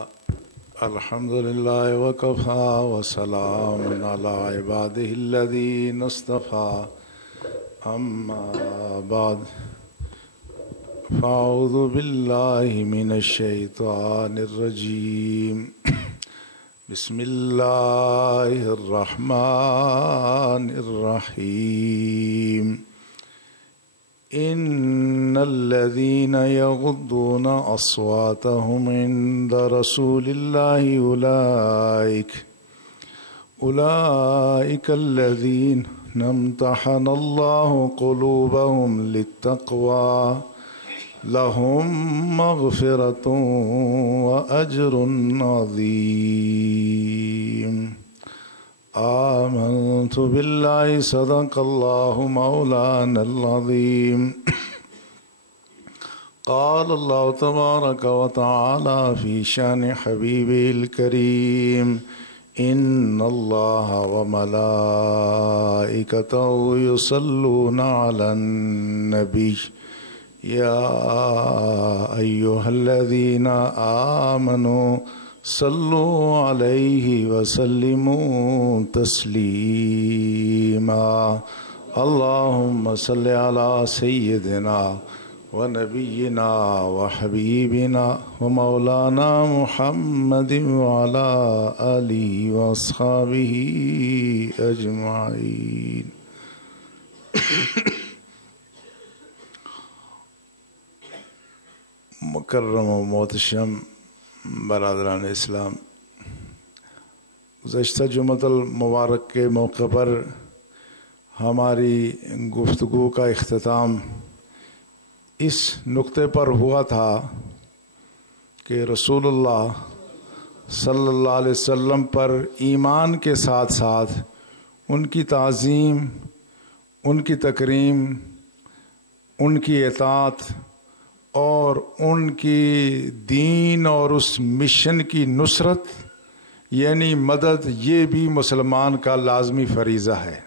الحمد لله وكفى وسلام على عباده الذين اصطفى أما بعد فأعوذ بالله من الشيطان الرجيم بسم الله الرحمن الرحيم إن الذين يغضون أصواتهم عند رسول الله أولئك الذين امتحن الله قلوبهم للتقوى لهم مغفرة وأجر عظيم آمنت بالله صدق الله مولانا العظيم قال الله تبارك وتعالى في شأن حبيبه الكريم إن الله وملائكته يصلون على النبي يا أيها الذين آمنوا صلوا عليه وسلموا تسليما اللهم صل على سيدنا ونبينا وحبيبنا ومولانا محمد وعلى آله وأصحابه أجمعين مکرم و محتشم برادران اسلام، گزشتہ جمعۃ المبارک کے موقع پر ہماری گفتگو کا اختتام اس نقطے پر ہوا تھا کہ رسول اللہ صلی اللہ علیہ وسلم پر ایمان کے ساتھ ساتھ ان کی تعظیم، ان کی تکریم، ان کی اطاعت اور ان کی دین اور اس مشن کی نصرت یعنی مدد، یہ بھی مسلمان کا لازمی فریضہ ہے۔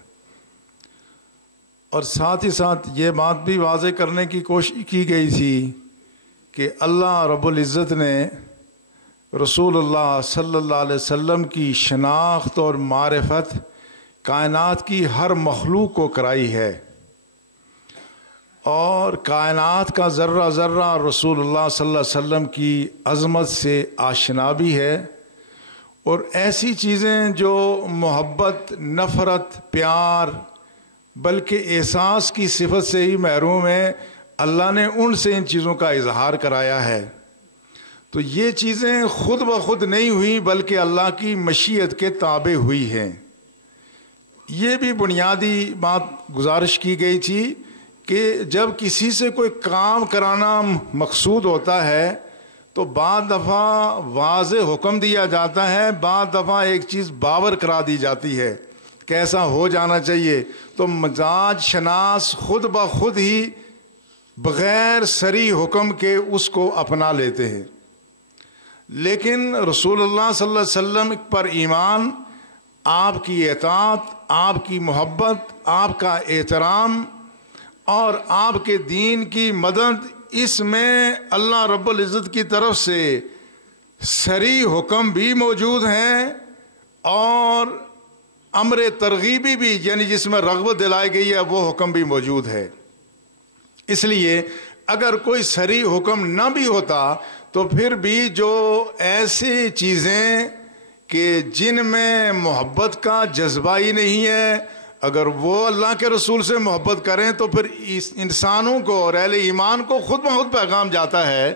اور ساتھ ہی ساتھ یہ بات بھی واضح کرنے کی کوشش کی گئی تھی کہ اللہ رب العزت نے رسول اللہ صلی اللہ علیہ وسلم کی شناخت اور معرفت کائنات کی ہر مخلوق کو کرائی ہے، اور کائنات کا ذرہ ذرہ رسول اللہ صلی اللہ علیہ وسلم کی عظمت سے آشنا بھی ہے، اور ایسی چیزیں جو محبت، نفرت، پیار بلکہ احساس کی صفت سے ہی محروم ہیں، اللہ نے ان سے ان چیزوں کا اظہار کرایا ہے۔ تو یہ چیزیں خود بخود نہیں ہوئی بلکہ اللہ کی مشیت کے تابع ہوئی ہیں۔ یہ بھی بنیادی بات گزارش کی گئی تھی کہ جب کسی سے کوئی کام کرانا مقصود ہوتا ہے تو بعض دفعہ واضح حکم دیا جاتا ہے، بعض دفعہ ایک چیز باور کرا دی جاتی ہے کیسا ہو جانا چاہیے، تو مزاج شناس خود بخود ہی بغیر صریح حکم کے اس کو اپنا لیتے ہیں۔ لیکن رسول اللہ صلی اللہ علیہ وسلم پر ایمان، آپ کی اطاعت، آپ کی محبت، آپ کا احترام اور آپ کے دین کی مدد، اس میں اللہ رب العزت کی طرف سے صریح حکم بھی موجود ہیں اور امر ترغیبی بھی، یعنی جس میں رغبت دلائی گئی ہے، وہ حکم بھی موجود ہے۔ اس لیے اگر کوئی صریح حکم نہ بھی ہوتا تو پھر بھی جو ایسی چیزیں کہ جن میں محبت کا جذبہ ہی نہیں ہے، اگر وہ اللہ کے رسول سے محبت کریں تو پھر انسانوں کو اور اہل ایمان کو خود بخود پیغام جاتا ہے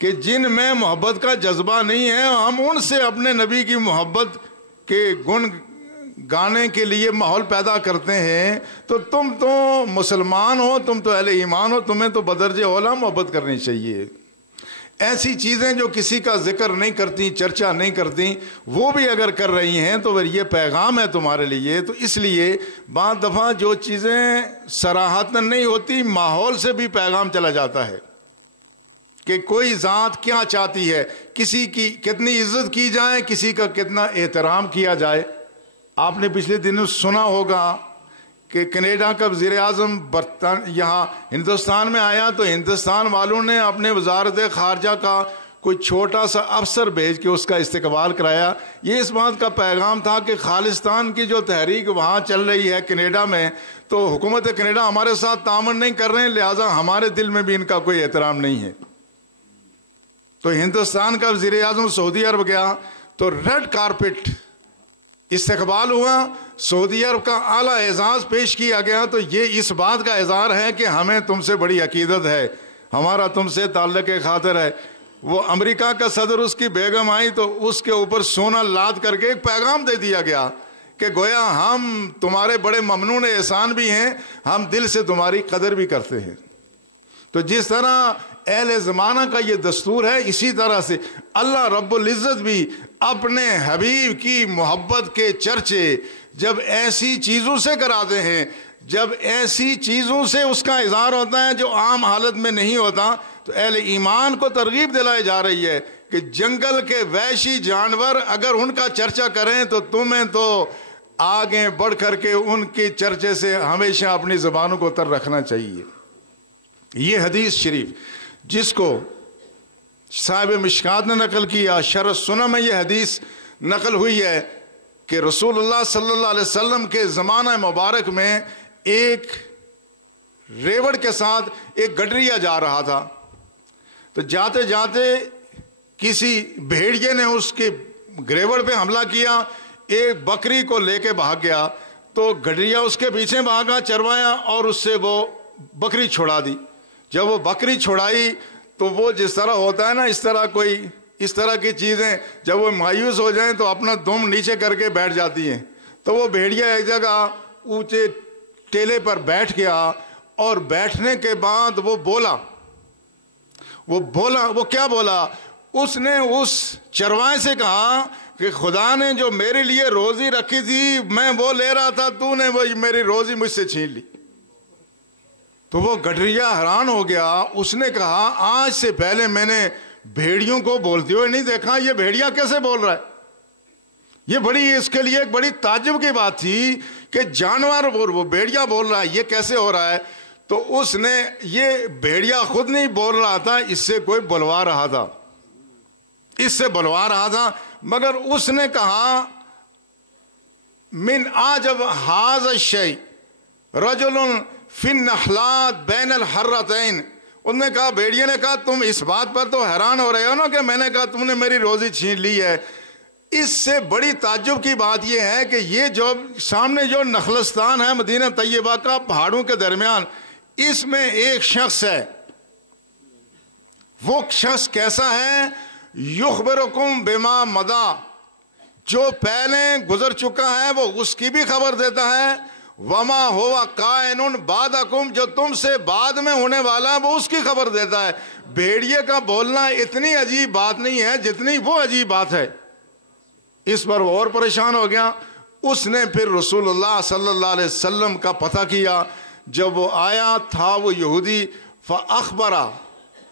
کہ جن میں محبت کا جذبہ نہیں ہے، ہم ان سے اپنے نبی کی محبت کے گن گانے کے لیے ماحول پیدا کرتے ہیں، تو تم تو مسلمان ہو، تم تو اہل ایمان ہو، تمہیں تو بدرجہ اولیٰ محبت کرنی چاہیے۔ ایسی چیزیں جو کسی کا ذکر نہیں کرتی، چرچا نہیں کرتی، وہ بھی اگر کر رہی ہیں تو پھر یہ پیغام ہے تمہارے لیے۔ تو اس لیے بعض دفعہ جو چیزیں صراحتاً نہیں ہوتی، ماحول سے بھی پیغام چلا جاتا ہے کہ کوئی ذات کیا چاہتی ہے، کسی کی کتنی عزت کی جائے، کسی کا کتنا احترام کیا جائے۔ آپ نے پچھلے دنوں سنا ہوگا کہ کینیڈا کا وزیر اعظم یہاں ہندوستان میں آیا تو ہندوستان والوں نے اپنے وزارت خارجہ کا کوئی چھوٹا سا افسر بھیج کے اس کا استقبال کرایا. یہ اس بات کا پیغام تھا کہ خالصتان کی جو تحریک وہاں چل رہی ہے کینیڈا میں، تو حکومت کینیڈا ہمارے ساتھ تعاون نہیں کر رہے ہیں، لہٰذا ہمارے دل میں بھی ان کا کوئی احترام نہیں ہے. تو ہندوستان کا وزیر اعظم سعودی عرب گیا تو ریڈ کارپٹ استقبال ہوا، سعودی عرب کا اعلیٰ اعزاز پیش کیا گیا. تو یہ اس بات کا اظہار ہے کہ ہمیں تم سے بڑی عقیدت ہے، ہمارا تم سے تعلق خاطر ہے. وہ امریکہ کا صدر، اس کی بیگم آئی تو اس کے اوپر سونا لاد کر کے ایک پیغام دے دیا گیا کہ گویا ہم تمہارے بڑے ممنون احسان بھی ہیں، ہم دل سے تمہاری قدر بھی کرتے ہیں. تو جس طرح اہل زمانہ کا یہ دستور ہے، اسی طرح سے اللہ رب العزت بھی اپنے حبیب کی محبت کے چرچے جب ایسی چیزوں سے کراتے ہیں، جب ایسی چیزوں سے اس کا اظہار ہوتا ہے جو عام حالت میں نہیں ہوتا، تو اہل ایمان کو ترغیب دلائی جا رہی ہے کہ جنگل کے وحشی جانور اگر ان کا چرچا کریں تو تمہیں تو آگے بڑھ کر کے ان کے چرچے سے ہمیشہ اپنی زبانوں کو تر رکھنا چاہیے. یہ حدیث شریف جس کو صاحب مشکات نے نقل کیا، شرح سنن میں یہ حدیث نقل ہوئی ہے کہ رسول اللہ صلی اللہ علیہ وسلم کے زمانہ مبارک میں ایک ریوڑ کے ساتھ ایک گڈریا جا رہا تھا. تو جاتے جاتے کسی بھیڑیے نے اس کے گریوڑ پہ حملہ کیا، ایک بکری کو لے کے بھاگ گیا. تو گڈریا اس کے پیچھے بھاگا، چروایا اور اس سے وہ بکری چھڑا دی. جب وہ بکری چھڑائی تو وہ جس طرح ہوتا ہے نا، اس طرح کی چیزیں جب وہ مایوس ہو جائیں تو اپنا دم نیچے کر کے بیٹھ جاتی ہیں. تو وہ بھیڑیا ایک جگہ اونچے ٹیلے پر بیٹھ گیا اور بیٹھنے کے بعد وہ کیا بولا؟ اس نے اس چروائے سے کہا کہ خدا نے جو میرے لیے روزی رکھی تھی میں وہ لے رہا تھا، تو نے وہ میری روزی مجھ سے چھین لی. تو وہ گڈریا حیران ہو گیا. اس نے کہا آج سے پہلے میں نے بھیڑیوں کو بولتے ہوئے نہیں دیکھا، یہ بھیڑیا کیسے بول رہا ہے؟ یہ اس کے لیے ایک بڑی تعجب کی بات تھی کہ جانور وہ بھیڑیا بول رہا ہے، یہ کیسے ہو رہا ہے؟ تو اس نے، یہ بھیڑیا خود نہیں بول رہا تھا، اس سے کوئی بلوا رہا تھا، مگر اس نے کہا من عجب ھذا الشیء رجل فی النخلات بین الحرتین. انہوں نے کہا، بھیڑیے نے کہا تم اس بات پر تو حیران ہو رہے ہو نا کہ میں نے کہا تم نے میری روزی چھین لی ہے. اس سے بڑی تعجب کی بات یہ ہے کہ یہ جو سامنے جو نخلستان ہے مدینہ طیبہ کا پہاڑوں کے درمیان، اس میں ایک شخص ہے. وہ شخص کیسا ہے؟ یخبرکم بما مضی، جو پہلے گزر چکا ہے وہ اس کی بھی خبر دیتا ہے. وما ہوا کائن بعدکم، جو تم سے بعد میں ہونے والا وہ اس کی خبر دیتا ہے. بھیڑیے کا بولنا اتنی عجیب بات نہیں ہے جتنی وہ عجیب بات ہے. اس پر وہ اور پریشان ہو گیا. اس نے پھر رسول اللہ صلی اللہ علیہ وسلم کا پتہ کیا. جب وہ آیا تھا وہ یہودی، فاخبرہ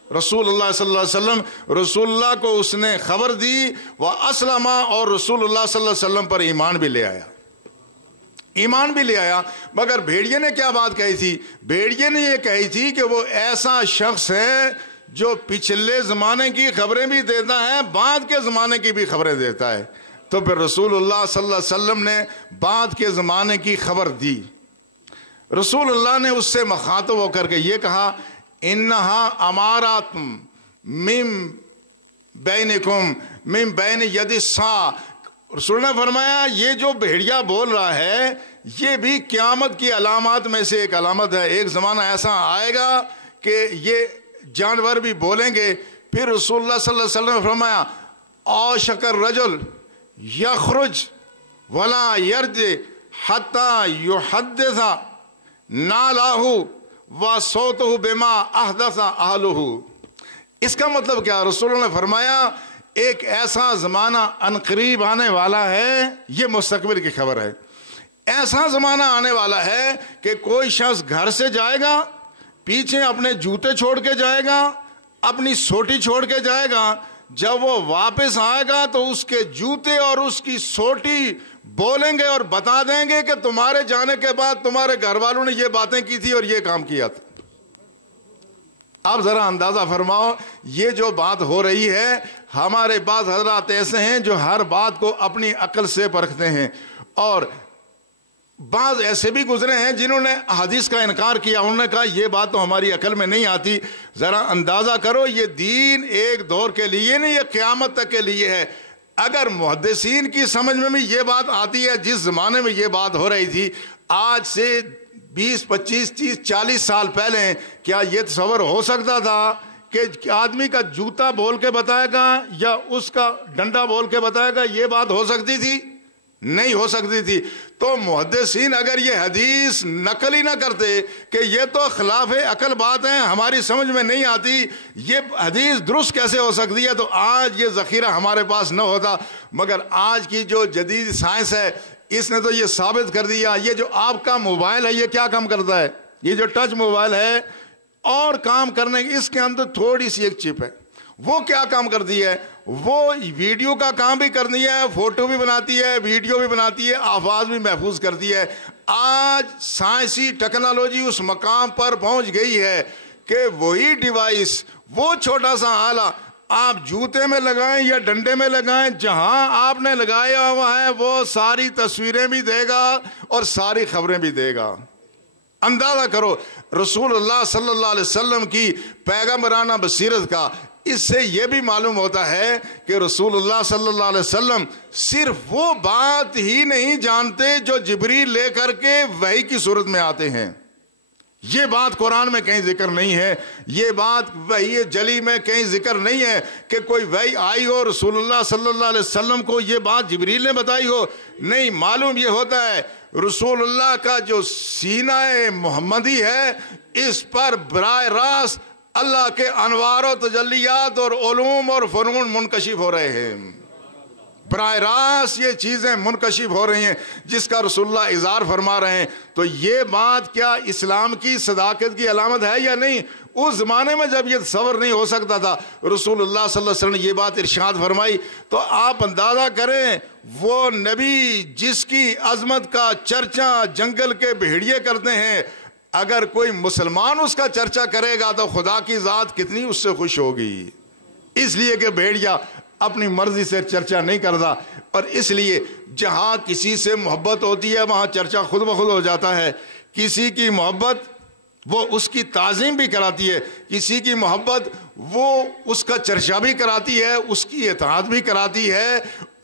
رسول اللہ صلی اللہ علیہ وسلم، رسول اللہ کو اس نے خبر دی. واسلم، اور رسول اللہ صلی اللہ علیہ وسلم پر ایمان بھی لے آیا. مگر بھیڑیے نے کیا بات کہی تھی؟ بھیڑیے نے یہ کہی تھی کہ وہ ایسا شخص ہے جو پچھلے زمانے کی خبریں بھی دیتا ہے، بعد کے زمانے کی بھی خبریں دیتا ہے. تو پھر رسول اللہ صلی اللہ علیہ وسلم نے بعد کے زمانے کی خبر دی. رسول اللہ نے اس سے مخاطب ہو کر کے یہ کہا، انہا امارات من بینکم من بین ید الساع. رسول نے فرمایا یہ جو بھیڑیا بول رہا ہے یہ بھی قیامت کی علامات میں سے ایک علامت ہے. ایک زمانہ ایسا آئے گا کہ یہ جانور بھی بولیں گے. پھر رسول اللہ صلی اللہ علیہ وسلم نے فرمایا، اوشک الرجل یخرج ولا یرجع حتی یحدث نالہ وصوتہ بما احدث اہلہ. اس کا مطلب کیا؟ رسول اللہ نے فرمایا ایک ایسا زمانہ عنقریب آنے والا ہے، یہ مستقبل کی خبر ہے. ایسا زمانہ آنے والا ہے کہ کوئی شخص گھر سے جائے گا، پیچھے اپنے جوتے چھوڑ کے جائے گا، اپنی سوٹی چھوڑ کے جائے گا. جب وہ واپس آئے گا تو اس کے جوتے اور اس کی سوٹی بولیں گے اور بتا دیں گے کہ تمہارے جانے کے بعد تمہارے گھر والوں نے یہ باتیں کی تھی اور یہ کام کیا تھا. اب ذرا اندازہ فرماؤ، یہ جو بات ہو رہی ہے، ہمارے بعض حضرات ایسے ہیں جو ہر بات کو اپنی عقل سے پرکھتے ہیں، اور بعض ایسے بھی گزرے ہیں جنہوں نے حدیث کا انکار کیا، انہوں نے کہا یہ بات تو ہماری عقل میں نہیں آتی۔ ذرا اندازہ کرو، یہ دین ایک دور کے لیے نہیں، یہ قیامت تک کے لیے ہے۔ اگر محدثین کی سمجھ میں بھی یہ بات آتی ہے، جس زمانے میں یہ بات ہو رہی تھی، آج سے 20 25 30 40 سال پہلے کیا یہ تصور ہو سکتا تھا کہ آدمی کا جوتا بول کے بتائے گا یا اس کا ڈنڈا بول کے بتائے گا؟ یہ بات ہو سکتی تھی؟ نہیں ہو سکتی تھی۔ تو محدثین اگر یہ حدیث نقل ہی نہ کرتے کہ یہ تو خلاف عقل بات ہے، ہماری سمجھ میں نہیں آتی، یہ حدیث درست کیسے ہو سکتی ہے، تو آج یہ ذخیرہ ہمارے پاس نہ ہوتا۔ مگر آج کی جو جدید سائنس ہے، اس نے تو یہ ثابت کر دیا۔ یہ جو آپ کا موبائل ہے، یہ کیا کام کرتا ہے؟ یہ جو ٹچ موبائل ہے اور کام کرنے کی، اس کے اندر تھوڑی سی ایک چپ ہے، وہ کیا کام کرتی ہے؟ وہ ویڈیو کا کام بھی کرتی ہے، فوٹو بھی بناتی ہے، ویڈیو بھی بناتی ہے، آواز بھی محفوظ کرتی ہے۔ آج سائنسی ٹیکنالوجی اس مقام پر پہنچ گئی ہے کہ وہی ڈیوائس، وہ چھوٹا سا آلہ آپ جوتے میں لگائیں یا ڈنڈے میں لگائیں، جہاں آپ نے لگایا ہوا ہے وہ ساری تصویریں بھی دے گا اور ساری خبریں بھی دے گا۔ اندازہ کرو رسول اللہ صلی اللہ علیہ وسلم کی پیغمبرانہ بصیرت کا۔ اس سے یہ بھی معلوم ہوتا ہے کہ رسول اللہ صلی اللہ علیہ وسلم صرف وہ بات ہی نہیں جانتے جو جبریل لے کر کے وحی کی صورت میں آتے ہیں۔ یہ بات قرآن میں کہیں ذکر نہیں ہے، یہ بات وحی جلی میں کہیں ذکر نہیں ہے کہ کوئی وحی آئی ہو رسول اللہ صلی اللہ علیہ وسلم کو یہ بات جبریل نے بتائی ہو۔ نہیں، معلوم یہ ہوتا ہے رسول اللہ کا جو سینہ محمدی ہے، اس پر براہ راست اللہ کے انوار و تجلیات اور علوم اور فنون منکشف ہو رہے ہیں۔ براہ راست یہ چیزیں منکشف ہو رہی ہیں جس کا رسول اللہ اظہار فرما رہے ہیں۔ تو یہ بات کیا اسلام کی صداقت کی علامت ہے یا نہیں؟ اس زمانے میں جب یہ تصور نہیں ہو سکتا تھا، رسول اللہ صلی اللہ علیہ وسلم نے یہ بات ارشاد فرمائی، تو آپ اندازہ کریں وہ نبی جس کی عظمت کا چرچا جنگل کے بھیڑیے کرتے ہیں، اگر کوئی مسلمان اس کا چرچا کرے گا تو خدا کی ذات کتنی اس سے خوش ہوگی۔ اس لیے کہ بھیڑیا اپنی مرضی سے چرچا نہیں کرتا، اور اس لیے جہاں کسی سے محبت ہوتی ہے وہاں چرچا خود بخود ہو جاتا ہے۔ کسی کی محبت وہ اس کی تعظیم بھی کراتی ہے، کسی کی محبت وہ اس کا چرچا بھی کراتی ہے، اس کی اطاعت بھی کراتی ہے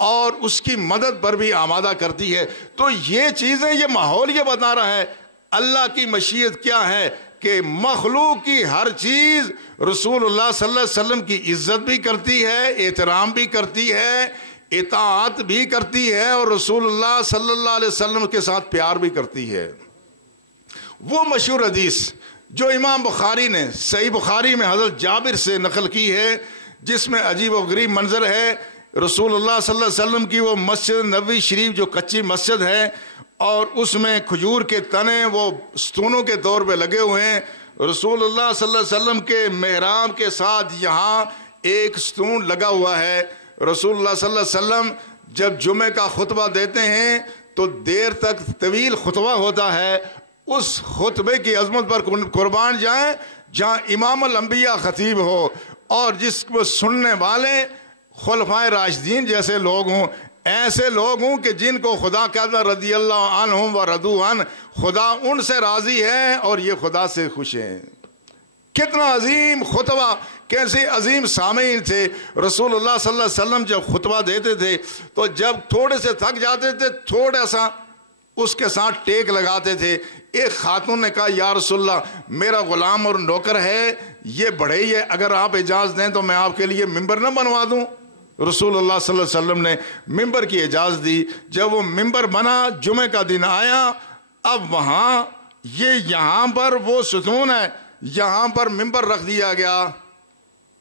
اور اس کی مدد پر بھی آمادہ کرتی ہے۔ تو یہ چیزیں، یہ ماحول یہ بتا رہا ہے اللہ کی مشیت کیا ہے کہ مخلوق کی ہر چیز رسول اللہ صلی اللہ علیہ وسلم کی عزت بھی کرتی ہے، احترام بھی کرتی ہے، اطاعت بھی کرتی ہے، اور رسول اللہ صلی اللہ علیہ وسلم کے ساتھ پیار بھی کرتی ہے۔ وہ مشہور حدیث جو امام بخاری نے صحیح بخاری میں حضرت جابر سے نقل کی ہے، جس میں عجیب و غریب منظر ہے، رسول اللہ صلی اللہ علیہ وسلم کی وہ مسجد نبوی شریف جو کچی مسجد ہے، اور اس میں کھجور کے تنے وہ ستونوں کے طور پہ لگے ہوئے ہیں۔ رسول اللہ صلی اللہ علیہ وسلم کے محراب کے ساتھ یہاں ایک ستون لگا ہوا ہے۔ رسول اللہ صلی اللہ علیہ وسلم جب جمعے کا خطبہ دیتے ہیں تو دیر تک طویل خطبہ ہوتا ہے۔ اس خطبے کی عظمت پر قربان جائیں جہاں امام الانبیاء خطیب ہو اور جس کو سننے والے خلفائے راشدین جیسے لوگ ہوں، ایسے لوگ ہوں کہ جن کو خدا کہتا رضی اللہ عنہم و رضوا عنہ، خدا ان سے راضی ہے اور یہ خدا سے خوش ہیں۔ کتنا عظیم خطبہ، کیسے عظیم سامعین تھے۔ رسول اللہ صلی اللہ علیہ وسلم جب خطبہ دیتے تھے تو جب تھوڑے سے تھک جاتے تھے تھوڑا سا اس کے ساتھ ٹیک لگاتے تھے۔ ایک خاتون نے کہا یا رسول اللہ میرا غلام اور نوکر ہے، یہ بڑھے ہی ہے، اگر آپ اجازت دیں تو میں آپ کے لیے ممبر نہ بنوا دوں۔ رسول اللہ صلی اللہ علیہ وسلم نے ممبر کی اجازت دی۔ جب وہ ممبر بنا، جمعہ کا دن آیا، اب وہاں یہاں پر وہ ستون ہے، یہاں پر ممبر رکھ دیا گیا۔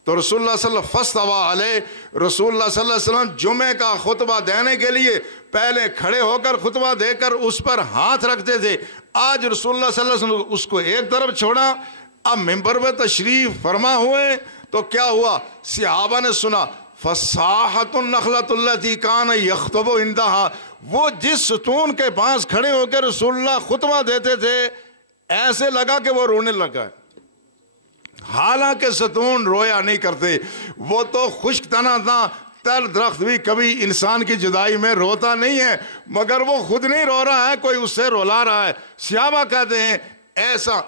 تو رسول اللہ صلی اللہ علیہ وسلم فاستوى علیہ، رسول اللہ صلی اللہ علیہ وسلم جمعے کا خطبہ دینے کے لیے پہلے کھڑے ہو کر خطبہ دے کر اس پر ہاتھ رکھتے تھے۔ آج رسول اللہ صلی اللہ علیہ وسلم اس کو ایک طرف چھوڑا، اب ممبر پہ تشریف فرما ہوئے تو کیا ہوا؟ صحابہ نے سنا فصاحت النخلۃ التي كان يخطب عندها، وہ جس ستون کے پاس کھڑے ہو کے رسول اللہ خطبہ دیتے تھے ایسے لگا کہ وہ رونے لگا۔ حالانکہ ستون رویا نہیں کرتے، وہ تو خشک تنا تھا، تر درخت بھی کبھی انسان کی جدائی میں روتا نہیں ہے، مگر وہ خود نہیں رو رہا ہے، کوئی اس سے رولا رہا ہے۔ صحابہ کہتے ہیں ایسا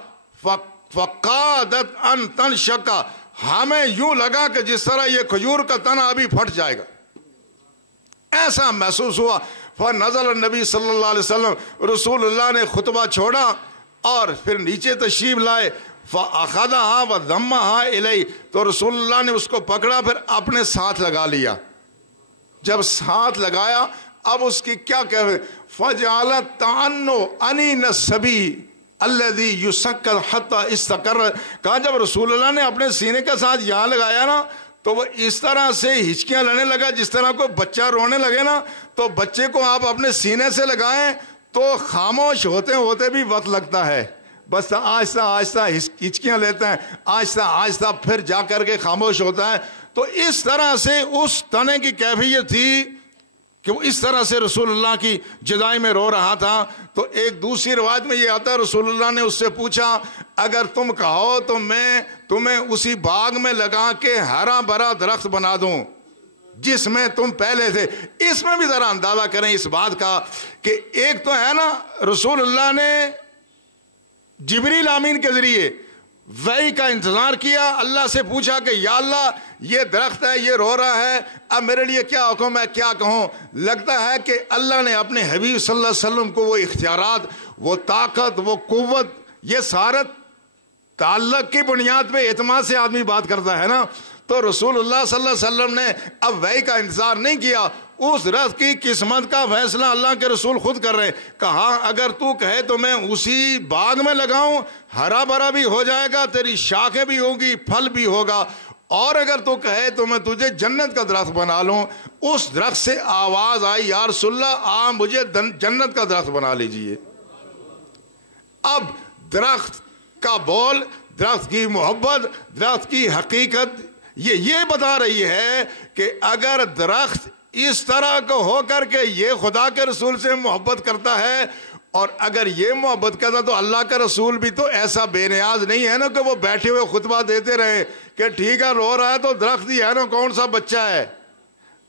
فقادت ان تن شکا، ہمیں یوں لگا کہ جس طرح یہ کھجور کا تنا ابھی پھٹ جائے گا، ایسا محسوس ہوا۔ فنزل النبی صلی اللہ علیہ وسلم، رسول اللہ نے خطبہ چھوڑا اور پھر نیچے تشریف لائے۔ فاخذھا وضمھا الیہ، تو رسول اللہ نے اس کو پکڑا پھر اپنے ساتھ لگا لیا۔ جب ساتھ لگایا اب اس کی کیا کہے، فجعل تعنو انین الصبی الذی یسکر حتی استقر، کہا جب رسول اللہ نے اپنے سینے کے ساتھ یہاں لگایا نا تو وہ اس طرح سے ہچکیاں لینے لگا جس طرح کوئی بچہ رونے لگے نا، تو بچے کو آپ اپنے سینے سے لگائیں تو خاموش ہوتے ہوتے بھی وقت لگتا ہے، بس آہستہ آہستہ ہچکیاں لیتا ہے، آہستہ آہستہ پھر جا کر کے خاموش ہوتا ہے۔ تو اس طرح سے اس تنے کی کیفیت تھی کہ وہ اس طرح سے رسول اللہ کی جدائی میں رو رہا تھا۔ تو ایک دوسری روایت میں یہ آتا ہے رسول اللہ نے اس سے پوچھا اگر تم کہو تو میں تمہیں اسی باغ میں لگا کے ہرا بھرا درخت بنا دوں جس میں تم پہلے تھے۔ اس میں بھی ذرا اندازہ کریں اس بات کا کہ ایک تو ہے نا رسول اللہ نے جبریل امین کے ذریعے وحی کا انتظار کیا، اللہ سے پوچھا کہ یا اللہ یہ درخت ہے، یہ رو رہا ہے، اب میرے لیے کیا حکم ہے، کیا کہوں۔ لگتا ہے کہ اللہ نے اپنے حبیب صلی اللہ علیہ وسلم کو وہ اختیارات، وہ طاقت، وہ قوت، یہ سارا تعلق کی بنیاد پہ اعتماد سے آدمی بات کرتا ہے نا، تو رسول اللہ صلی اللہ علیہ وسلم نے اب وحی کا انتظار نہیں کیا، اس درخت کی قسمت کا فیصلہ اللہ کے رسول خود کر رہے ہیں۔ کہا اگر تو کہے تو میں اسی باغ میں لگاؤں، ہرا بھرا بھی ہو جائے گا، تیری شاخیں بھی ہوگی، پھل بھی ہوگا، اور اگر تو کہے تو میں تجھے جنت کا درخت بنا لوں۔ اس درخت سے آواز آئی یا رسول اللہ آپ مجھے جنت کا درخت بنا لیجئے۔ اب درخت کا بول، درخت کی محبت، درخت کی حقیقت یہ بتا رہی ہے کہ اگر درخت اس طرح کو ہو کر کے یہ خدا کے رسول سے محبت کرتا ہے، اور اگر یہ محبت کرتا تو اللہ کا رسول بھی تو ایسا بے نیاز نہیں ہے نا کہ وہ بیٹھے ہوئے خطبہ دیتے رہے کہ ٹھیک ہے رو رہا ہے تو درخت ہی ہے نا، کون سا بچہ ہے۔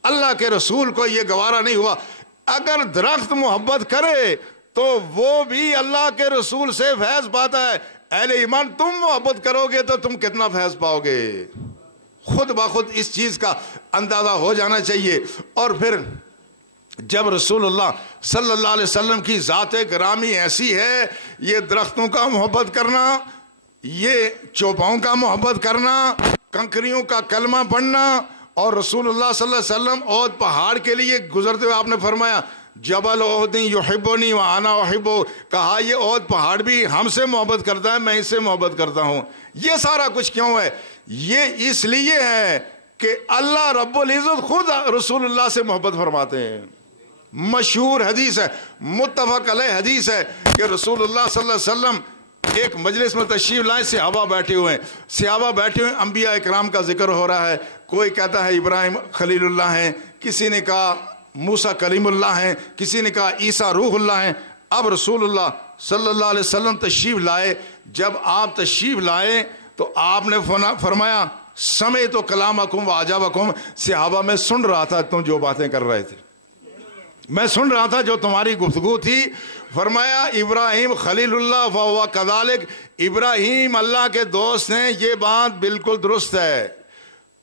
اللہ کے رسول کو یہ گوارا نہیں ہوا۔ اگر درخت محبت کرے تو وہ بھی اللہ کے رسول سے فیض پاتا ہے۔ اہل ایمان تم محبت کرو گے تو تم کتنا فیض پاؤ گے، خود بخود اس چیز کا اندازہ ہو جانا چاہیے۔ اور پھر جب رسول اللہ صلی اللہ علیہ وسلم کی ذات گرامی ایسی ہے، یہ درختوں کا محبت کرنا، یہ چوپاؤں کا محبت کرنا، کنکریوں کا کلمہ پڑھنا، اور رسول اللہ صلی اللہ علیہ وسلم احد پہاڑ کے لیے گزرتے ہوئے آپ نے فرمایا جبل احد یحبنی وانا احبہ، کہا یہ احد پہاڑ بھی ہم سے محبت کرتا ہے، میں اس سے محبت کرتا ہوں۔ یہ سارا کچھ کیوں ہے؟ یہ اس لیے ہے کہ اللہ رب العزت خود رسول اللہ سے محبت فرماتے ہیں۔ مشہور حدیث ہے، متفق علیہ حدیث ہے کہ رسول اللہ صلی اللہ علیہ وسلم ایک مجلس میں تشریف لائے، صحابہ بیٹھے ہوئے ہیں، صحابہ بیٹھے ہوئے، انبیاء اکرام کا ذکر ہو رہا ہے، کوئی کہتا ہے ابراہیم خلیل اللہ ہیں، کسی نے کہا موسیٰ کلیم اللہ ہیں، کسی نے کہا عیسیٰ روح اللہ ہیں۔ اب رسول اللہ صلی اللہ علیہ وسلم تشریف لائے، جب آپ تشریف لائے تو آپ نے فرمایا سمعت کلامکم وعجبکم، صحابہ میں سن رہا تھا تم جو باتیں کر رہے تھے، میں سن رہا تھا جو تمہاری گفتگو تھی۔ فرمایا ابراہیم خلیل اللہ فہو کذالک، ابراہیم اللہ کے دوست ہیں، یہ بات بالکل درست ہے۔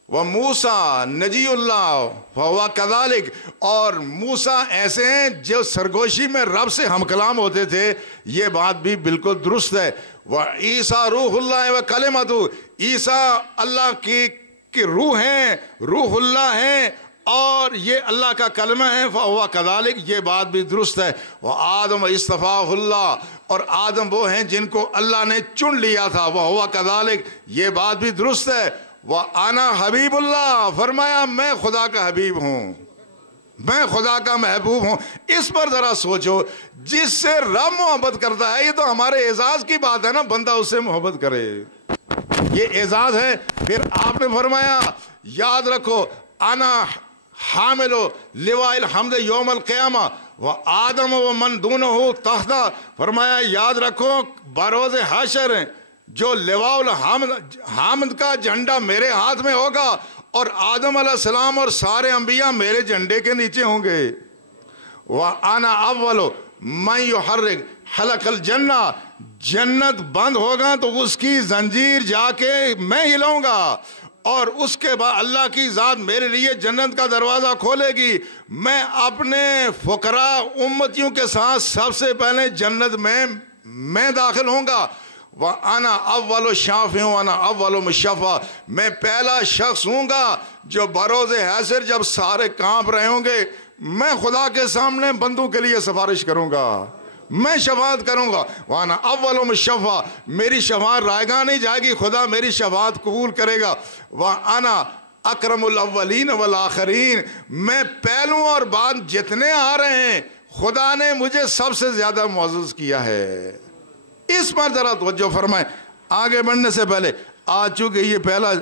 وموسیٰ نجی اللہ فہو کذالک، اور موسیٰ ایسے ہیں جو سرگوشی میں رب سے ہم کلام ہوتے تھے، یہ بات بھی بالکل درست ہے۔ وعیسیٰ روح اللہ وکلمتہ، عیسیٰ اللہ کی روح ہیں، روح اللہ ہیں، اور یہ اللہ کا کلمہ ہے، فہو کذالک، یہ بات بھی درست ہے۔ وآدم اصطفاہ اللہ، اور آدم وہ ہیں جن کو اللہ نے چن لیا تھا، وہو کذالک، یہ بات بھی درست ہے۔ وَأَنَا حبیب اللہ، فرمایا میں خدا کا حبیب ہوں، میں خدا کا محبوب ہوں۔ اس پر ذرا سوچو، جس سے رب محبت کرتا ہے، یہ تو ہمارے اعزاز کی بات ہے نا، بندہ اس سے محبت کرے، یہ اعزاز ہے۔ پھر آپ نے فرمایا یاد رکھو انا حامل لواء الحمد یوم القیامہ وآدم ومن دونہ تحتہ، فرمایا یاد رکھو بروز حشر جو لواء الحمد کا جھنڈا میرے ہاتھ میں ہوگا اور آدم علیہ السلام اور سارے انبیاء میرے جھنڈے کے نیچے ہوں گے. وَأَنَا أَوَّلُ مَن يُحَرِّكُ حَلَقَ الْجَنَّةِ جنت بند ہوگا تو اس کی زنجیر جا کے میں ہلاؤں گا اور اس کے بعد اللہ کی ذات میرے لیے جنت کا دروازہ کھولے گی. میں اپنے فقراء امتیوں کے ساتھ سب سے پہلے جنت میں داخل ہوں گا. وَأَنَا أَوَّلُ شَافِعٍ وَأَنَا أَوَّلُ مُشَفَّعٍ میں پہلا شخص ہوں گا جو بروز حشر جب سارے کانپ رہے ہوں گے میں خدا کے سامنے بندوں کے لیے سفارش کروں گا, میں شفاعت کروں گا. وَأَنَا أَوَّلُ مُشَفَّعٍ میری شفاعت رائگاں نہیں جائے گی, خدا میری شفاعت قبول کرے گا. وَأَنَا أَكْرَمُ الْأَوَّلِينَ وَالْآخِرِينَ میں پہلوں اور بعد جتنے آ رہے ہیں خدا نے مجھے سب سے زیادہ معزز کیا ہے. اس پر ذرا توجہ فرمائیں. آگے بڑھنے سے پہلے آج چونکہ یہ پہلا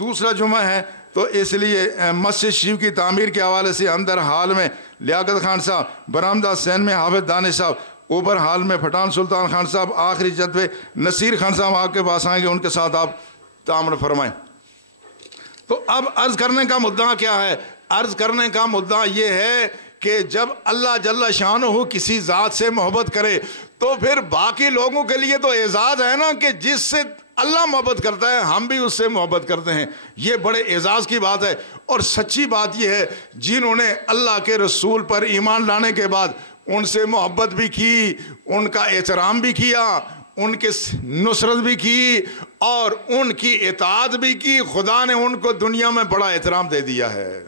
دوسرا جمعہ ہے تو اس لیے مسجد شریف کی تعمیر کے حوالے سے اندر حال میں لیاقت خان صاحب, برآمدہ سین میں حافظ دانش صاحب, اوپر حال میں پٹھان سلطان خان صاحب, آخری جتوے نصیر خان صاحب آپ کے پاس آئیں گے, ان کے ساتھ آپ تعامل فرمائیں. تو اب عرض کرنے کا مدعا کیا ہے؟ عرض کرنے کا مدعا یہ ہے کہ جب اللہ جل شانہ کسی ذات سے محبت کرے تو پھر باقی لوگوں کے لیے تو اعزاز ہے نا کہ جس سے اللہ محبت کرتا ہے ہم بھی اس سے محبت کرتے ہیں. یہ بڑے اعزاز کی بات ہے. اور سچی بات یہ ہے جنہوں نے اللہ کے رسول پر ایمان لانے کے بعد ان سے محبت بھی کی, ان کا احترام بھی کیا, ان کی نصرت بھی کی اور ان کی اطاعت بھی کی, خدا نے ان کو دنیا میں بڑا احترام دے دیا ہے,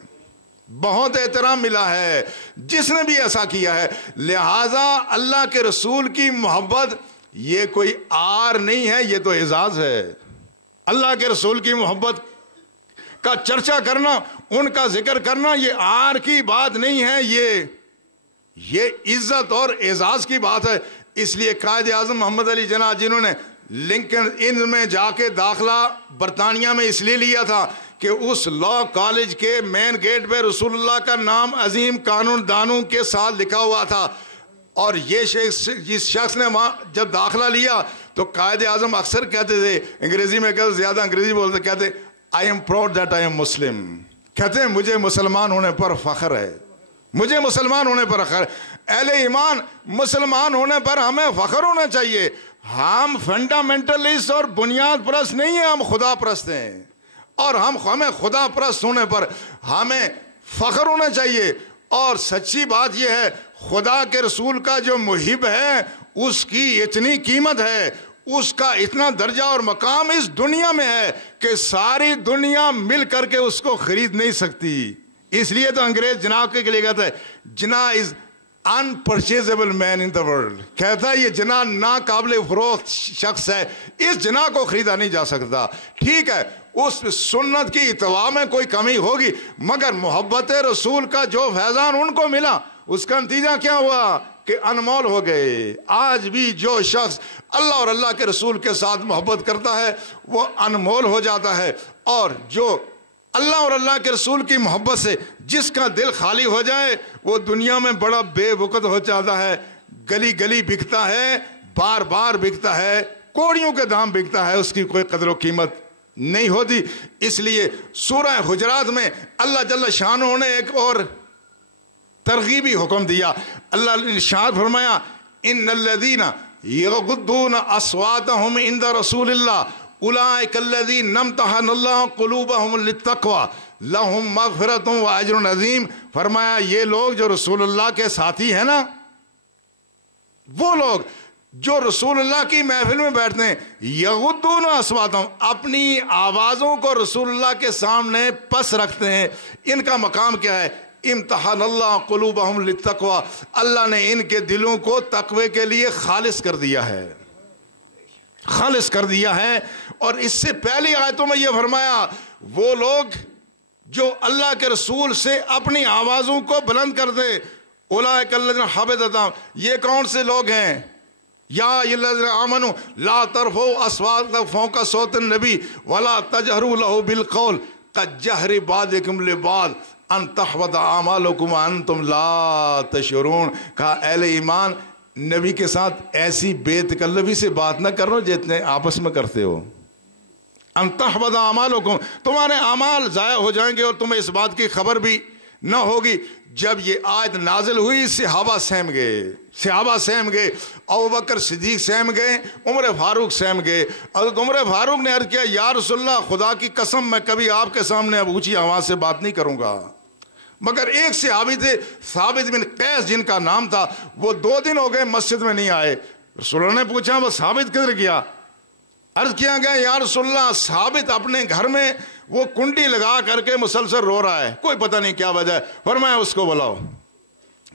بہت احترام ملا ہے جس نے بھی ایسا کیا ہے. لہذا اللہ کے رسول کی محبت یہ کوئی آر نہیں ہے, یہ تو اعزاز ہے. اللہ کے رسول کی محبت کا چرچا کرنا, ان کا ذکر کرنا یہ آر کی بات نہیں ہے, یہ عزت اور اعزاز کی بات ہے. اس لیے قائد اعظم محمد علی جناح جنہوں نے لنکن ان میں جا کے داخلہ برطانیہ میں اس لیے لیا تھا کہ اس لا کالج کے مین گیٹ پہ رسول اللہ کا نام عظیم قانون دانوں کے ساتھ لکھا ہوا تھا, اور یہ جس شخص نے وہاں جب داخلہ لیا تو قائد اعظم اکثر کہتے تھے, انگریزی میں کہتے, زیادہ انگریزی بولتے, کہتے I am proud that I am Muslim. کہتے ہیں مجھے مسلمان ہونے پر فخر ہے, مجھے مسلمان ہونے پر فخر ہے. اہل ایمان مسلمان ہونے پر ہمیں فخر ہونا چاہیے. ہم فنڈامنٹلسٹ اور بنیاد پرست نہیں ہیں, ہم خدا پرست ہیں, اور ہمیں خدا پرست ہونے پر ہمیں فخر ہونا چاہیے. اور سچی بات یہ ہے خدا کے رسول کا جو محب ہے اس کی اتنی قیمت ہے, اس کا اتنا درجہ اور مقام اس دنیا میں ہے کہ ساری دنیا مل کر کے اس کو خرید نہیں سکتی. اس لیے تو انگریز جناح کے لیے کہتا ہے جناح از unpurchasable man in the world. کہتا ہے یہ جناح ناقابل فروخت شخص ہے, اس جناح کو خریدا نہیں جا سکتا. ٹھیک ہے اس سنت کی اتباع میں کوئی کمی ہوگی, مگر محبت رسول کا جو فیضان ان کو ملا اس کا نتیجہ کیا ہوا کہ انمول ہو گئے. آج بھی جو شخص اللہ اور اللہ کے رسول کے ساتھ محبت کرتا ہے وہ انمول ہو جاتا ہے, اور جو اللہ اور اللہ کے رسول کی محبت سے جس کا دل خالی ہو جائے وہ دنیا میں بڑا بے وقت ہو جاتا ہے. گلی گلی بکتا ہے, بار بار بکتا ہے, کوڑیوں کے دام بکتا ہے, اس کی کوئی قدر و قیمت نہیں ہوتی. اس لیے سورہ حجرات میں اللہ جل شانہ نے ایک اور ترغیبی حکم دیا. اللہ نے ارشاد فرمایا ان الذین یغضون اصواتهم عند رسول اللہ اولئک الذین امتحن اللہ قلوبهم للتقوی لهم مغفرۃ واجر عظیم. فرمایا یہ لوگ جو رسول اللہ کے ساتھی ہیں نا, وہ لوگ جو رسول اللہ کی محفل میں بیٹھتے ہیں, یغضون اصواتهم اپنی آوازوں کو رسول اللہ کے سامنے پس رکھتے ہیں. ان کا مقام کیا ہے؟ امتحان اللہ قلوبہم للتقوی, اللہ نے ان کے دلوں کو تقوی کے لیے خالص کر دیا ہے, خالص کر دیا ہے. اور اس سے پہلی آیتوں میں یہ فرمایا وہ لوگ جو اللہ کے رسول سے اپنی آوازوں کو بلند کر دے, اولئک الذین حبطت اعمالہم, یہ کون سے لوگ ہیں؟ یا الذین آمنوا لا ترفعوا اصواتکم فوق صوت النبی ولا تجہروا لہ بالقول کجہر بعضکم لبعض ان تحبط اعمالکم وانتم لا تشعرون. کہا اہل ایمان نبی کے ساتھ ایسی بے تکلفی سے بات نہ کرو جتنے آپس میں کرتے ہو. ان تحبط اعمالکم، تمہارے اعمال ضائع ہو جائیں گے اور تمہیں اس بات کی خبر بھی نہ ہوگی. جب یہ آیت نازل ہوئی صحابہ سہم گئے، ابوبکر صدیق سہم گئے، عمر فاروق سہم گئے. حضرت عمر فاروق نے عرض کیا یا رسول اللہ خدا کی قسم میں کبھی آپ کے سامنے اب اونچی آواز سے بات نہیں کروں گا. مگر ایک صحابی تھے ثابت بن قیس جن کا نام تھا، وہ 2 دن ہو گئے مسجد میں نہیں آئے. رسول اللہ نے پوچھا وہ ثابت کدھر گیا؟ عرض کیا گیا یا رسول اللہ ثابت اپنے گھر میں وہ کنڈی لگا کر کے مسلسل رو رہا ہے، کوئی پتہ نہیں کیا وجہ ہے. فرمایا اس کو بلاؤ.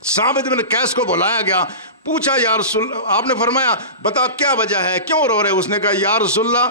ثابت بن قیس کو بلایا گیا، پوچھا یا رسول اللہ، آپ نے فرمایا بتا کیا وجہ ہے، کیوں رو رہے؟ اس نے کہا یا رسول اللہ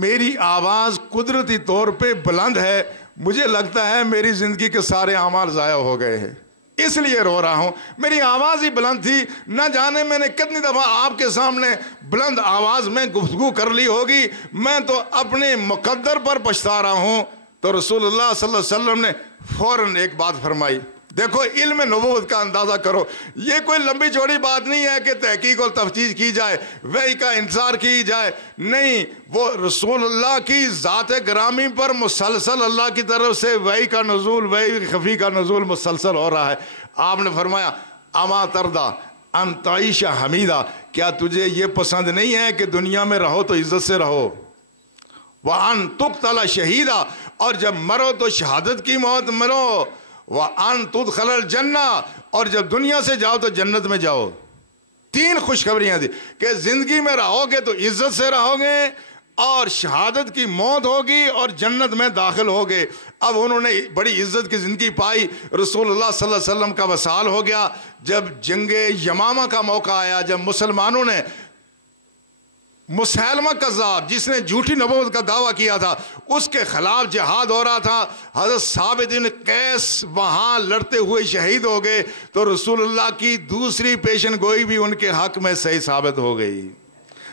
میری آواز قدرتی طور پہ بلند ہے، مجھے لگتا ہے میری زندگی کے سارے اعمال ضائع ہو گئے ہیں اس لیے رو رہا ہوں. میری آواز ہی بلند تھی، نہ جانے میں نے کتنی دفعہ آپ کے سامنے بلند آواز میں گفتگو کر لی ہوگی، میں تو اپنے مقدر پر پچھتا رہا ہوں. تو رسول اللہ صلی اللہ علیہ وسلم نے فوراً ایک بات فرمائی. دیکھو علم نبوت کا اندازہ کرو، یہ کوئی لمبی چوڑی بات نہیں ہے کہ تحقیق اور تفتیش کی جائے، وحی کا انتظار کی جائے، نہیں، وہ رسول اللہ کی ذات گرامی پر مسلسل اللہ کی طرف سے وحی کا نزول، وحی خفی کا نزول مسلسل ہو رہا ہے. آپ نے فرمایا اما تردا ان تعیش حمیدہ، کیا تجھے یہ پسند نہیں ہے کہ دنیا میں رہو تو عزت سے رہو، وان تقتل شہیدہ، اور جب مرو تو شہادت کی موت مرو، وان تدخل الجنہ، اور جب دنیا سے جاؤ تو جنت میں جاؤ. 3 خوشخبریاں دی کہ زندگی میں رہو گے تو عزت سے رہو گے، اور شہادت کی موت ہوگی، اور جنت میں داخل ہوگے. اب انہوں نے بڑی عزت کی زندگی پائی. رسول اللہ صلی اللہ علیہ وسلم کا وصال ہو گیا. جب جنگ یمامہ کا موقع آیا، جب مسلمانوں نے مسیلمہ کذاب جس نے جھوٹی نبوت کا دعویٰ کیا تھا اس کے خلاف جہاد ہو رہا تھا، حضرت ثابت بن قیس وہاں لڑتے ہوئے شہید ہو گئے. تو رسول اللہ کی دوسری پیشن گوئی بھی ان کے حق میں صحیح ثابت ہو گئی.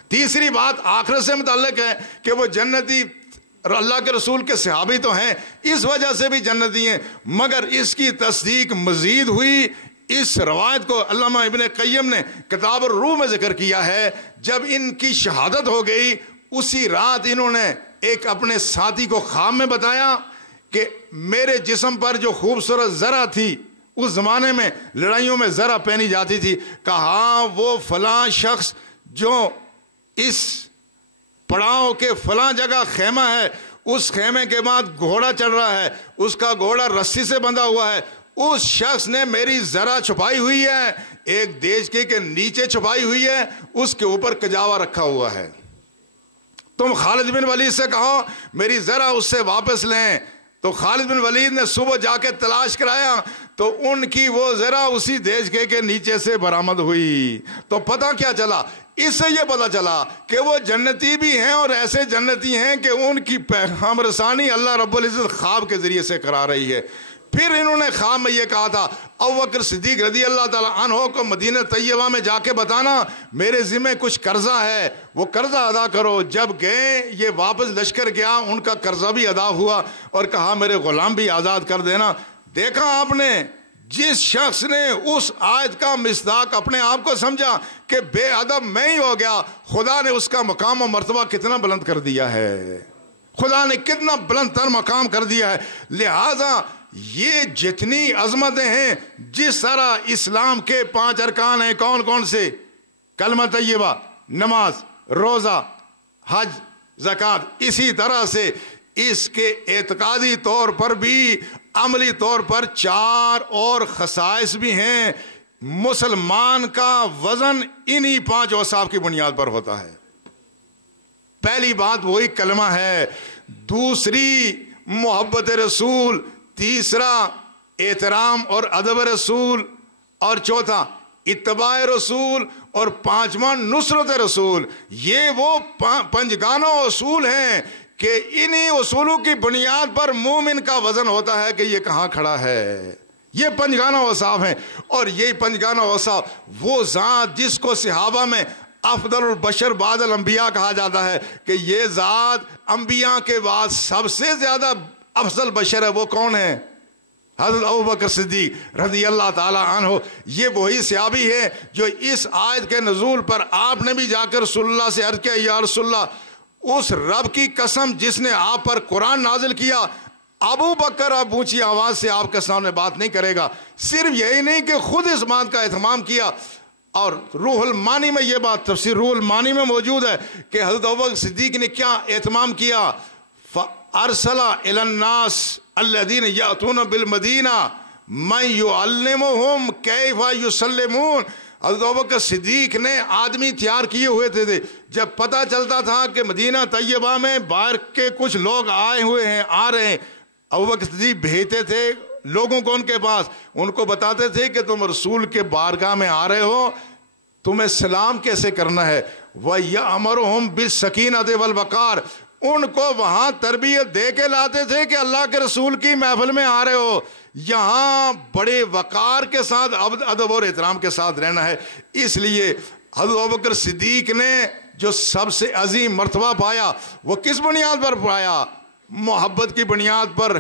تیسری بات آخرت سے متعلق ہے کہ وہ جنتی اللہ کے رسول کے صحابی تو ہیں، اس وجہ سے بھی جنتی ہیں، مگر اس کی تصدیق مزید ہوئی. اس روایت کو علامہ ابن قیم نے کتاب الروح میں ذکر کیا ہے. جب ان کی شہادت ہو گئی اسی رات انہوں نے ایک اپنے ساتھی کو خواب میں بتایا کہ میرے جسم پر جو خوبصورت زرہ تھی، اس زمانے میں لڑائیوں میں زرہ پہنی جاتی تھی، کہا وہ فلاں شخص جو اس پڑاؤ کے فلاں جگہ خیمہ ہے، اس خیمے کے بعد گھوڑا چڑھ رہا ہے، اس کا گھوڑا رسی سے بندھا ہوا ہے، اس شخص نے میری زرہ چھپائی ہوئی ہے، ایک دیج کے نیچے چھپائی ہوئی ہے، اس کے اوپر کجاوا رکھا ہوا ہے. تم خالد بن ولید سے کہو میری زرہ اس سے واپس لیں. تو خالد بن ولید نے صبح جا کے تلاش کرایا تو ان کی وہ زرہ اسی دیج کے نیچے سے برآمد ہوئی. تو پتہ کیا چلا؟ اس سے یہ پتہ چلا کہ وہ جنتی بھی ہیں، اور ایسے جنتی ہیں کہ ان کی پیغام رسانی اللہ رب العزت خواب کے ذریعے سے کرا رہی ہے. پھر انہوں نے خواب میں یہ کہا تھا ابوبکر صدیق رضی اللہ تعالیٰ عنہ کو مدینہ طیبہ میں جا کے بتانا میرے ذمہ کچھ قرضہ ہے، وہ قرضہ ادا کرو. جب گئے یہ واپس لشکر گیا، ان کا قرضہ بھی ادا ہوا اور کہا میرے غلام بھی آزاد کر دینا. دیکھا آپ نے جس شخص نے اس آیت کا مصداق اپنے آپ کو سمجھا کہ بے ادب میں ہی ہو گیا، خدا نے اس کا مقام و مرتبہ کتنا بلند کر دیا ہے، خدا نے کتنا بلند تر مقام کر دیا ہے. لہٰذا یہ جتنی عظمتیں ہیں، جس طرح اسلام کے 5 ارکان ہیں، کون کون سے؟ کلمہ طیبہ، نماز، روزہ، حج، زکوٰۃ، اسی طرح سے اس کے اعتقادی طور پر بھی عملی طور پر 4 اور خصائص بھی ہیں. مسلمان کا وزن انہی 5 اوصاف کی بنیاد پر ہوتا ہے. پہلی بات وہی کلمہ ہے، دوسری محبت رسول، تیسرا احترام اور ادب رسول، اور چوتھا اتباع رسول، اور 5واں نصرت رسول. یہ وہ 5 اصول ہیں کہ انہی اصولوں کی بنیاد پر مومن کا وزن ہوتا ہے کہ یہ کہاں کھڑا ہے. یہ 5 اوصاف ہیں، اور یہ 5 اوصاف وہ ذات جس کو صحابہ میں افضل البشر بعد الانبیاء کہا جاتا ہے کہ یہ ذات انبیاء کے بعد سب سے زیادہ افضل بشر ہے. وہ کون ہے؟ حضرت ابوبکر صدیق رضی اللہ تعالی عنہ یہ وہی صحابی ہے جو اس آیت کے نزول پر آپ نے بھی جا کر رسول اللہ سے عرض کیا یا رسول اللہ اس رب کی قسم جس نے آپ پر قرآن نازل کیا ابو بکر اب اونچی آواز سے آپ کے سامنے بات نہیں کرے گا. صرف یہی نہیں کہ خود اس بات کا اہتمام کیا, اور روح المانی میں یہ بات تفسیر روح المانی میں موجود ہے کہ حضرت ابوبکر صدیق نے کیا اہتمام کیا. فارسل الی الناس الذین یاتون بالمدینہ من یعلمہم کیف یسلمون. حضرت ابوبکر صدیق نے آدمی تیار کیے ہوئے تھے. جب پتہ چلتا تھا کہ مدینہ طیبہ میں باہر کے کچھ لوگ آئے ہوئے ہیں, آ رہے ہیں, ابوبکر صدیق بھیجتے تھے لوگوں کو ان کے پاس, ان کو بتاتے تھے کہ تم رسول کے بارگاہ میں آ رہے ہو, تمہیں سلام کیسے کرنا ہے. وَيَأْمُرُهُمْ بِالسَّكِينَةِ وَالْوَقَارِ, ان کو وہاں تربیت دے کے لاتے تھے کہ اللہ کے رسول کی محفل میں آ رہے ہو, یہاں بڑے وقار کے ساتھ ادب اور احترام کے ساتھ رہنا ہے. اس لیے حضرت ابوبکر صدیق نے جو سب سے عظیم مرتبہ پایا وہ کس بنیاد پر پایا؟ محبت کی بنیاد پر,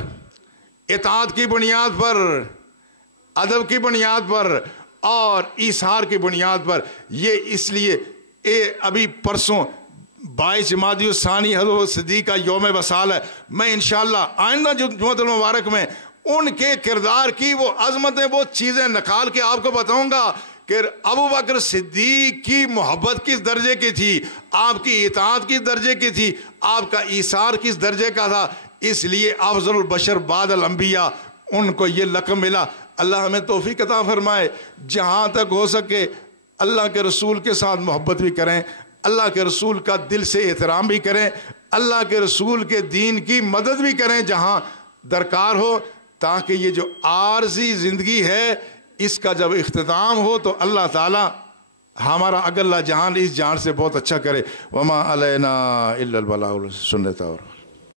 اطاعت کی بنیاد پر, ادب کی بنیاد پر اور ایثار کی بنیاد پر. یہ اس لیے ابھی پرسوں 22 جمادی الثانی حضرت صدیق کا یوم وصال ہے. میں انشاءاللہ آئندہ جمعۃ المبارک میں ان کے کردار کی وہ عظمتیں, وہ چیزیں نکال کے آپ کو بتاؤں گا کہ ابوبکر صدیق کی محبت کس درجے کی تھی, آپ کی اطاعت کس درجے کی تھی, آپ کا ایثار کس درجے کا تھا. اس لیے افضل البشر بعد الانبیاء ان کو یہ لقب ملا. اللہ ہمیں توفیق عطا فرمائے جہاں تک ہو سکے اللہ کے رسول کے ساتھ محبت بھی کریں, اللہ کے رسول کا دل سے احترام بھی کریں, اللہ کے رسول کے دین کی مدد بھی کریں جہاں درکار ہو, تاکہ یہ جو عارضی زندگی ہے اس کا جب اختتام ہو تو اللہ تعالی ہمارا اگلا جہان اس جہان سے بہت اچھا کرے. وما علینا الا البلاغ. سنت اور